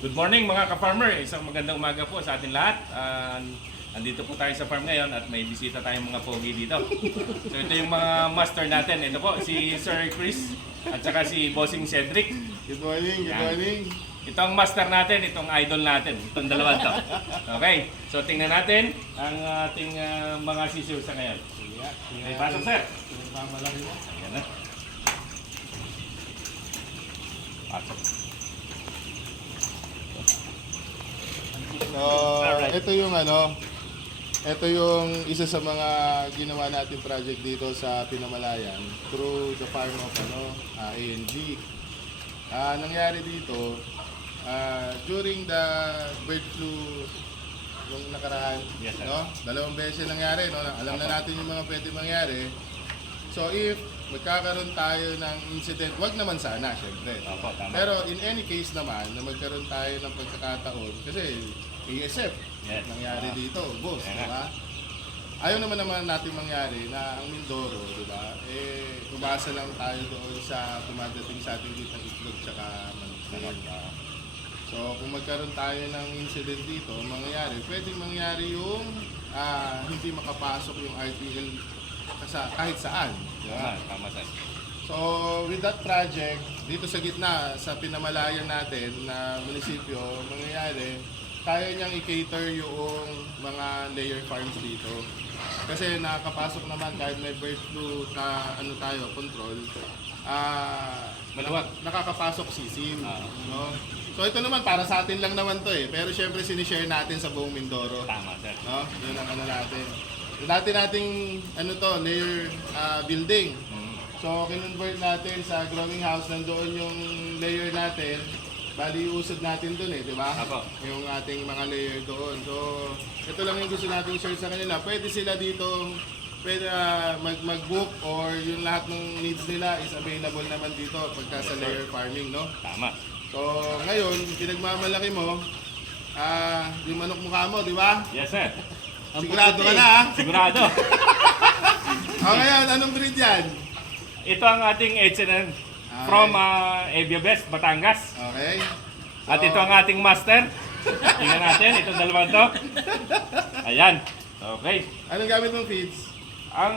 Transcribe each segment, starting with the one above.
Good morning mga ka-farmer. Isang magandang umaga po sa atin lahat. Andito po tayo sa farm ngayon at may bisita tayong mga pogi dito. So ito yung mga master natin. Ito po si Sir Chris at saka si Bossing Cedric. Good morning, good morning. Ito ang master natin, itong idol natin. Itong dalawa to. Okay, so tingnan natin ang ating mga sisiw sa ngayon. Okay, pasok sir. Ayan na. Pasok. So, ito yung isa sa mga ginawa natin project dito sa Pinamalayan through the farm of ANG. Nangyari dito during the bird flu yung nakaraan, Yes, sir. no? Dalawang beses nangyari, no? Alam na natin yung mga pwede mangyari. So if magkakaroon tayo ng incident, wag naman sana, syempre. Opo, tama. Pero in any case naman, na magkaroon tayo ng pagkakataon, kasi ASF, Yes. nangyari dito, boss, Yan di ba? Ayaw naman natin mangyari na ang Mindoro, di ba? Umasa lang tayo doon sa tumadating sa ating dito ng itlog tsaka manok. So kung magkaroon tayo ng incident dito, pwedeng mangyari yung hindi makapasok yung RTL kahit saan. Di ba? Tama sir. So with that project, dito sa gitna, sa Pinamalayan natin na munisipyo, kaya niyang i-cater yung mga layer farms dito. Kasi nakakapasok naman kahit may bird flu na control, Maluwag. nakakapasok sisim. No? So ito naman para sa atin lang naman to pero syempre sinishare natin sa buong Mindoro. Tama sir. No? Yun ang natin. Dati nating layer building. So kinonvert natin sa growing house, nandoon yung layer natin. Bali usod natin doon di ba? Apo. Yung ating mga layer doon. So ito lang yung gusto natin share sa kanila. Pwede sila dito mag-book or yung lahat ng needs nila is available naman dito pagka sa layer farming, no? Tama. So ngayon, pinagmamalaki mo, yung manok mukha mo, di ba? Yes sir. Sigurado ka na, ha? Sigurado. Ngayon, anong breed yan? Ito ang ating H&N from Evia Best, Batangas. Okay. At ito ang ating master. Tingnan natin, itong dalawang to. Ayan. Okay. Anong gamit mong feeds? Ang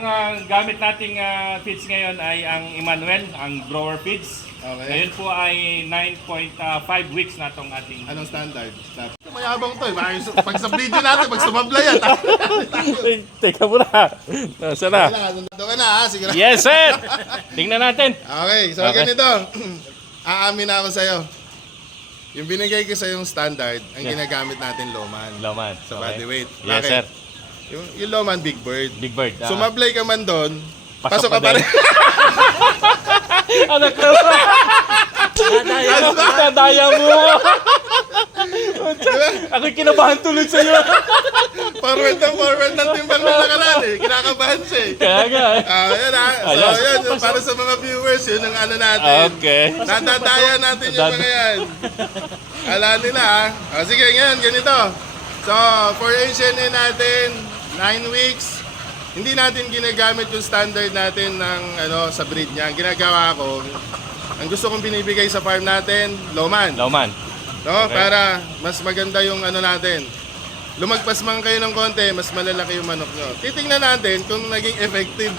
gamit nating feeds ngayon ay ang Emmanuel, ang grower feeds. Okay. Ngayon po ay 9.5 weeks na itong ating... Anong standard? Mayabang to, pag sa video natin, pag sumabla yan. Teka muna. Nasaan na? Doon ka na, ha? Sigurado. Yes, sir! Tingnan natin. Okay, so Okay. ganito. Aamin na ako sa'yo. Yung binigay ko sa'yo yung standard, ang ginagamit natin loman. Loman. Sa body weight. Yes, Bakit? sir. Yung loman, big bird. Big bird. Sumablay ka man doon, Pasok pasok ka ka pa din. rin. Anak ka ba? Nadaya mo. Ako'y kinabahan tuloy sa'yo. Forward ng timbang na nakaraan Kinakabahan siya Kaya nga. Yan So Ayun. yun, para sa mga viewers, yun ang natin. Okay. Nadadaya natin yung mga yan. Ala nila sige, ngayon, ganito. So, for HNA natin, 9 weeks, hindi natin ginagamit yung standard natin ng sa breed niya. Ang ginagawa ko, ang gusto kong binibigay sa farm natin, loman. Loman. No? Okay. Para mas maganda yung natin. Lumagpas man kayo ng konti, mas malalaki yung manok nyo. Titingnan natin kung naging effective.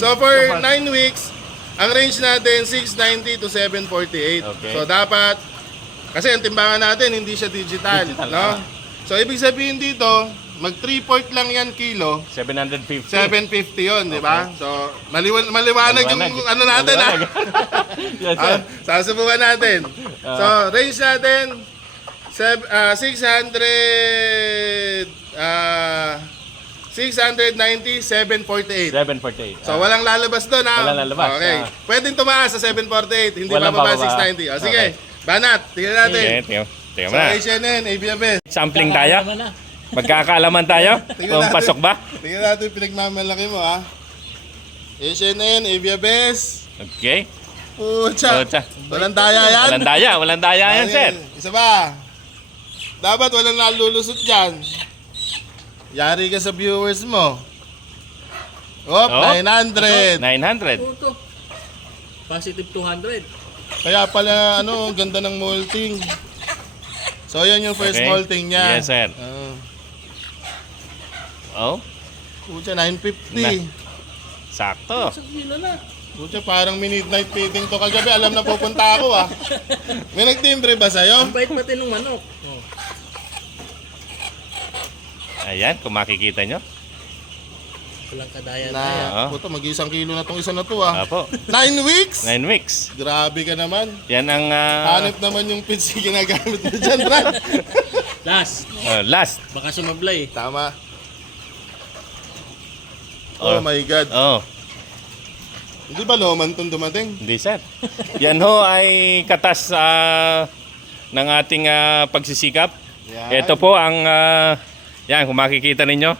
So for 9 weeks, ang range natin 690 to 748. Okay. So dapat, kasi ang timbangan natin hindi siya digital. No? So ibig sabihin dito, mag 3/4 lang yan kilo. 750. 750 yun, di ba? So, maliwanag yung natin, ha? Yes, sir. Sasubukan natin. So, range natin, 690, 748. 748. So, walang lalabas doon, ha? Walang lalabas, Okay. Pwedeng tumaas sa 748, hindi Walang bababa bababa. 690. O, sige. Banat, tingnan natin. Tingnan So, mo na. HNN, ABMS. Sampling tayo. Magkakaalaman tayo kung pasok ba? Tingnan natin yung pinagmamalaki mo, ha? HNN, ABMS. Okay. Pucha. Pucha. Walang daya yan. Walang daya yan, sir. Isa ba? Dapat walang nalulusot dyan. Yari ka sa viewers mo. Oh. 900. 900. Positive 200. Kaya pala, ano, ganda ng molting. So, yan yung first Okay. molting niya. Yes, sir. Oh, Pucha, 950. sakto. Pucha, parang midnight feeding to kagabi. Alam na pupunta ako, ah. May nagtimbre ba sa'yo? Ang bait pati ng manok. Ayan, kung makikita nyo. Walang kadaya-daya. Na, puta, mag-1 kilo na tong isa na to, ah. Apo, 9 weeks? 9 weeks. Grabe ka naman. Yan ang Hanip naman yung pits ginagamit mo dyan, Brad. Last. last. Baka sumablay. Tama. Oh, Oh. my God. Oh, Hindi ba Loman tong dumating? hindi sir. Yan ho ay katas ng ating pagsisikap. Yan. Ito po ang, yan kung makikita ninyo.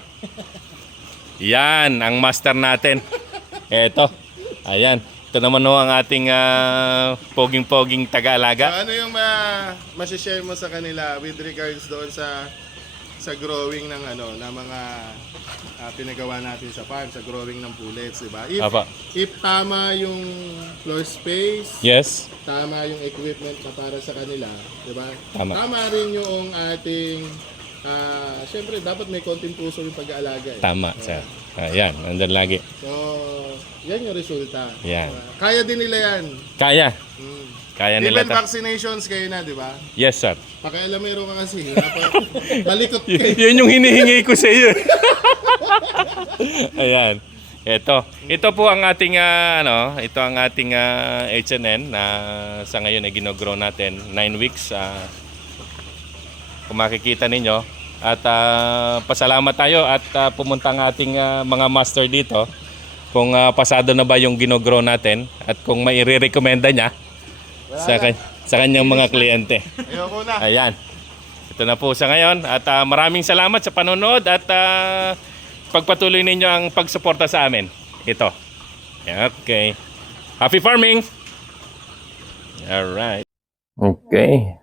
Yan, ang master natin. Ito. Ayan. Ito naman ho ang ating poging-poging taga-alaga. Ano yung masishare mo sa kanila with regards doon sa growing ng ano, ng mga pinagawa natin sa farm, sa growing ng pullets, di ba? Apa. If tama yung floor space, Yes. tama yung equipment na para sa kanila, di ba? Tama. Rin yung ating syempre dapat may konting puso yung pag-aalaga. Eh. Tama, sir. Ayan, nandun lagi. So, yan yung resulta. Yan. Kaya din nila yan. Kaya. Mm. Kaya nila Even to. vaccinations kayo na, di ba? Yes, sir. Pakialamero ka kasi. Malikot ka. Yan yung hinihingi ko sa iyo. Ayan. Ito po ang ating ito ang ating H&N na sa ngayon ay gino-grow natin 9 weeks. Kung makikita ninyo at pasalamat tayo at pumunta ang ating mga master dito kung pasado na ba yung gino-grow natin at kung may i-recommenda niya sa kanyang mga kliyente. Ayoko na. Ayan. Ito na po sa ngayon at maraming salamat sa panonood at pagpatuloy ninyo ang pagsuporta sa amin. Ito. Okay. Happy farming! Alright. Okay.